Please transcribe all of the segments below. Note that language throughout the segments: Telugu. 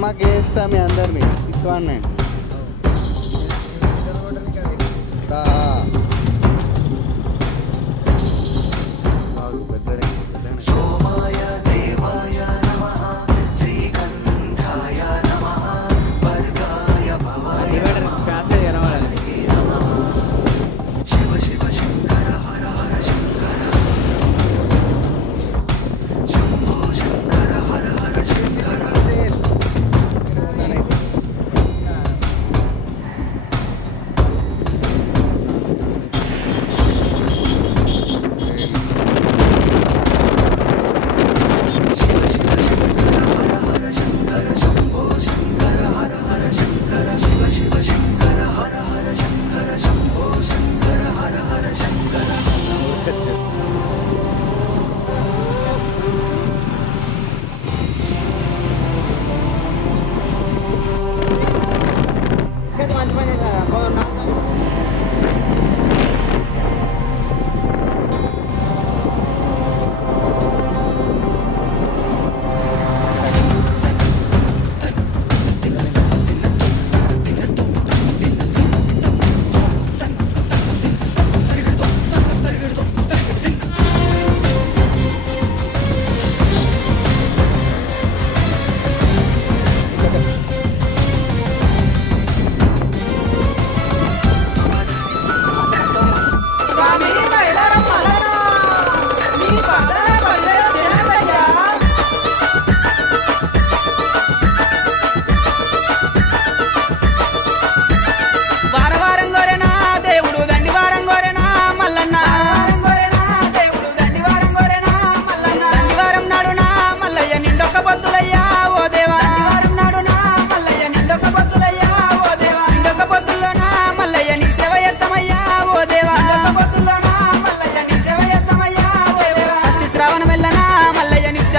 అమ్మకి వేస్తా మీ అందరినీ 619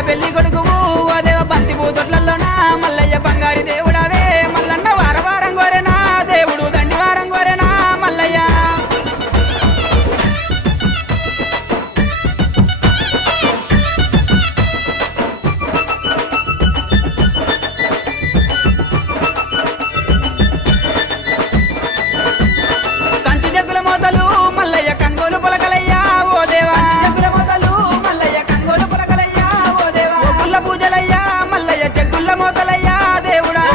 పెళ్లి కొడుకు ఓ దేవ బంతి పూతొట్లలోనా మల్లయ్య బంగారి దేవుడావే మల్లన్న వారవారం గోరెనా దేవుడు దండివారం గోరెనా మల్లయ్య కంచి జగ్గుల మోతలు మల్లయ్య కంగోలు పొలకలయ్యా ఓ దేవా జగ్గుల మోతలు మల్లయ్య కంగోలు పొలకలయ్యా ఓ దేవా పూజలయ్యా మల్లయ్య జగ్గుల మోతలయ్యా దేవుడా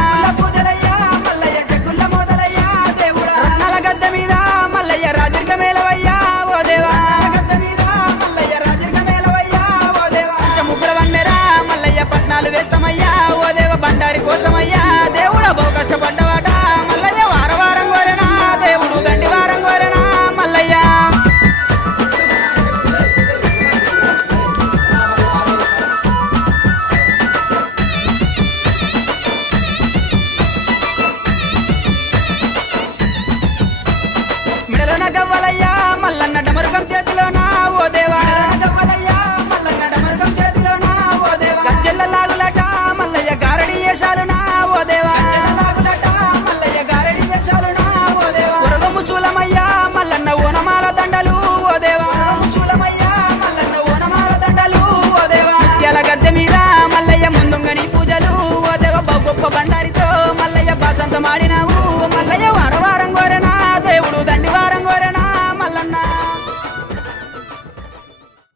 పూజలయ్యా మల్లయ్య జగ్గుల మోతలయ్యా దేవుడా రత్నాల గద్ద మీద మల్లయ్య రాజరిక మేలవయ్యా ఓ దేవా గద్ద మీద మల్లయ్య రాజరిక మేలవయ్యా ఓ దేవా ముగ్గుల వన్నెరా మల్లయ్య పట్నాలు వేస్తామయ్యా ఓ దేవ బండారి కోసమయ్యా దేవుడా బహు కష్టపడ్డవాట మల్లయ్య వారవారం కోరెనా దేవుడు దండివారం కోరెనా మల్లయ్య మిడలోన గవ్వలయ్యా మల్లన్న డమరుకం చేతిలోనా ఓ దేవా గవ్వలయ్యా మల్లన్న డమరుకం చేతిలోనా ఓ దేవా గజ్జెల్ల లాగులట మల్లయ్య గారడి ఏషాలునా ఓ దేవా గజ్జెల్ల లాగులట